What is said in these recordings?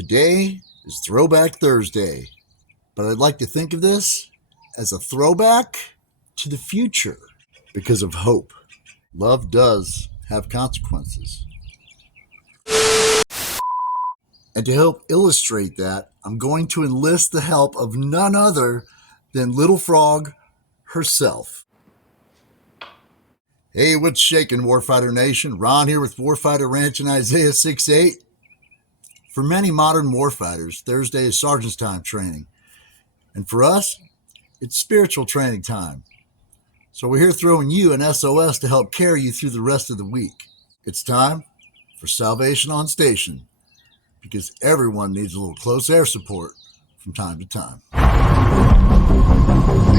Today is Throwback Thursday, but I'd like to think of this as a throwback to the future because of hope. Love does have consequences. And to help illustrate that, I'm going to enlist the help of none other than Little Frog herself. Hey, what's shaking, Warfighter Nation? Ron here with Warfighter Ranch and Isaiah 6'8". For many modern warfighters, Thursday is Sergeant's Time training. And for us, it's spiritual training time. So we're here throwing you an SOS to help carry you through the rest of the week. It's time for Salvation on Station, because everyone needs a little close air support from time to time. Big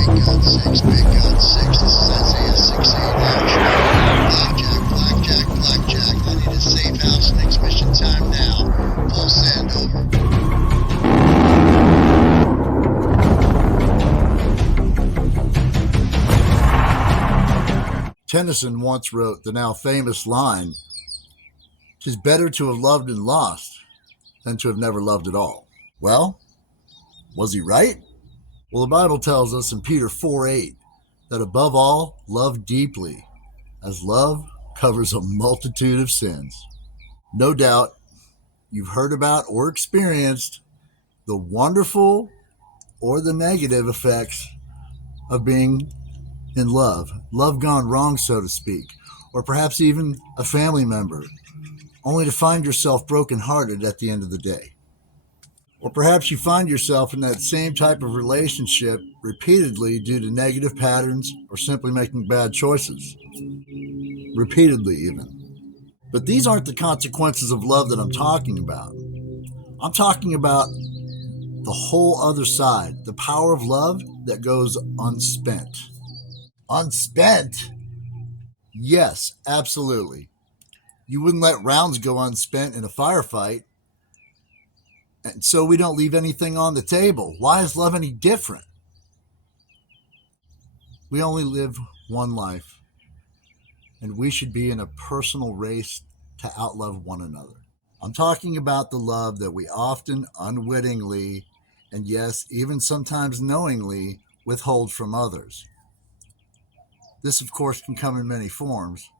Gun 6, Big Gun 6, this is Isaiah 6'8 action. Blackjack, I need a safe house, next mission time now. Full send, over. Tennyson once wrote the now famous line, "'Tis better to have loved and lost than to have never loved at all." Well, was he right? Well, the Bible tells us in Peter 4:8 that above all, love deeply, as love covers a multitude of sins. No doubt you've heard about or experienced the wonderful or the negative effects of being in love gone wrong, so to speak, or perhaps even a family member, only to find yourself brokenhearted at the end of the day. Or perhaps you find yourself in that same type of relationship repeatedly due to negative patterns or simply making bad choices. Repeatedly, even. But these aren't the consequences of love that I'm talking about. I'm talking about the whole other side, the power of love that goes unspent. Unspent? Yes, absolutely. You wouldn't let rounds go unspent in a firefight, and so we don't leave anything on the table. Why is love any different? We only live one life, and we should be in a personal race to outlove one another. I'm talking about the love that we often unwittingly, and yes, even sometimes knowingly, withhold from others. This, of course, can come in many forms,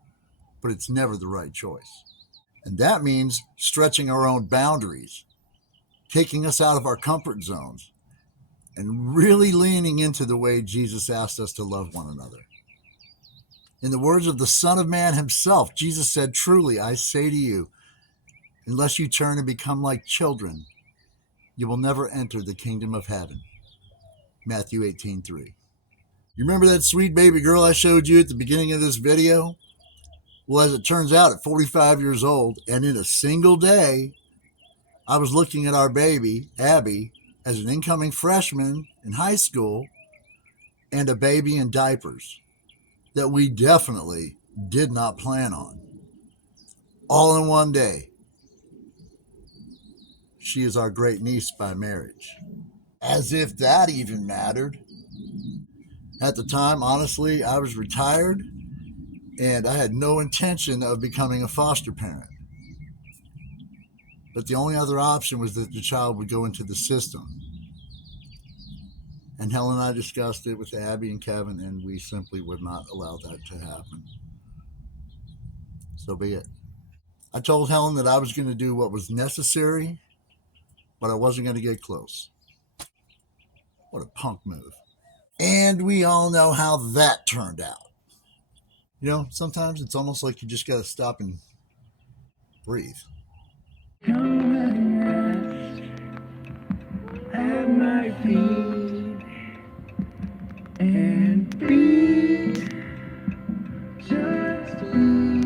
but it's never the right choice. And that means stretching our own boundaries, taking us out of our comfort zones, and really leaning into the way Jesus asked us to love one another. In the words of the Son of Man himself, Jesus said, "Truly, I say to you, unless you turn and become like children, you will never enter the kingdom of heaven." Matthew 18:3. You remember that sweet baby girl I showed you at the beginning of this video? Well, as it turns out, at 45 years old, and in a single day, I was looking at our baby, Abby, as an incoming freshman in high school and a baby in diapers that we definitely did not plan on. All in one day. She is our great niece by marriage. As if that even mattered. At the time, honestly, I was retired and I had no intention of becoming a foster parent. But the only other option was that the child would go into the system. And Helen and I discussed it with Abby and Kevin, and we simply would not allow that to happen. So be it. I told Helen that I was going to do what was necessary, but I wasn't going to get close. What a punk move. And we all know how that turned out. You know, sometimes it's almost like you just got to stop and breathe. Come and rest at my feet and be just me.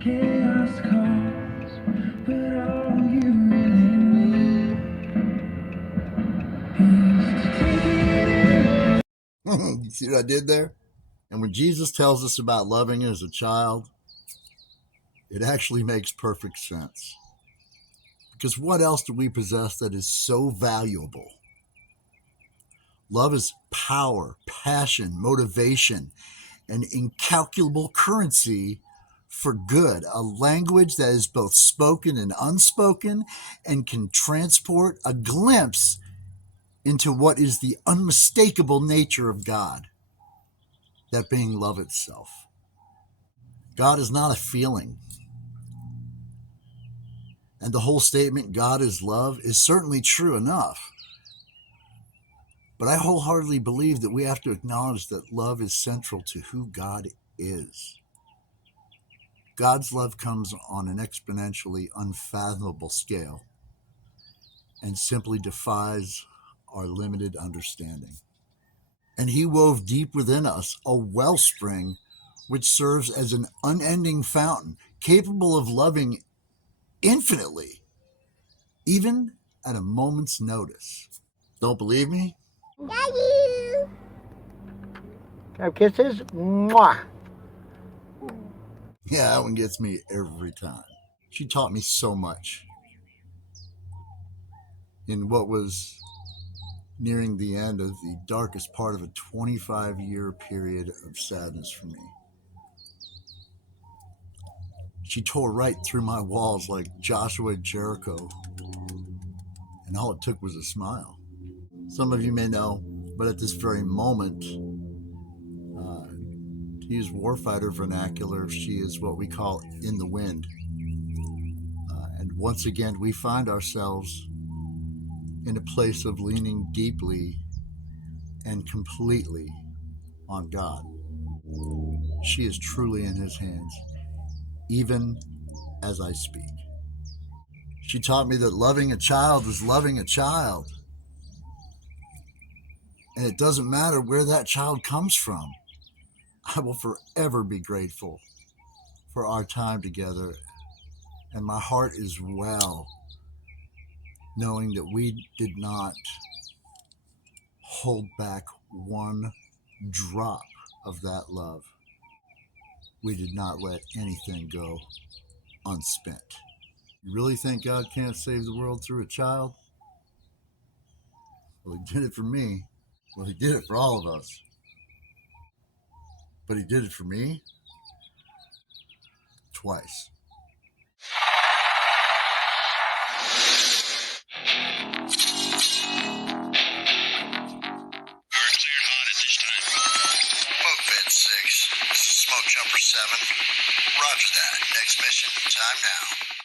Chaos comes, but all you really need is to take it. You see what I did there? And when Jesus tells us about loving as a child, it actually makes perfect sense. Because what else do we possess that is so valuable? Love is power, passion, motivation, and incalculable currency for good, a language that is both spoken and unspoken and can transport a glimpse into what is the unmistakable nature of God, that being love itself. God is not a feeling. And the whole statement, God is love, is certainly true enough. But I wholeheartedly believe that we have to acknowledge that love is central to who God is. God's love comes on an exponentially unfathomable scale and simply defies our limited understanding. And He wove deep within us a wellspring which serves as an unending fountain, capable of loving infinitely, even at a moment's notice. Don't believe me? Daddy! Have kisses? Mwah! Yeah, that one gets me every time. She taught me so much in what was nearing the end of the darkest part of a 25-year period of sadness for me. She tore right through my walls like Joshua Jericho, and all it took was a smile. Some of you may know, but at this very moment, to use warfighter vernacular, she is what we call in the wind. And once again, we find ourselves in a place of leaning deeply and completely on God. She is truly in His hands, even as I speak. She taught me that loving a child is loving a child. And it doesn't matter where that child comes from. I will forever be grateful for our time together. And my heart is well, knowing that we did not hold back one drop of that love. We did not let anything go unspent. You really think God can't save the world through a child? Well, He did it for me. Well, He did it for all of us. But He did it for me twice. Cleared hot at this time. Movement 6. This is Smoke Jumper 7. Roger that. Next mission. Time now.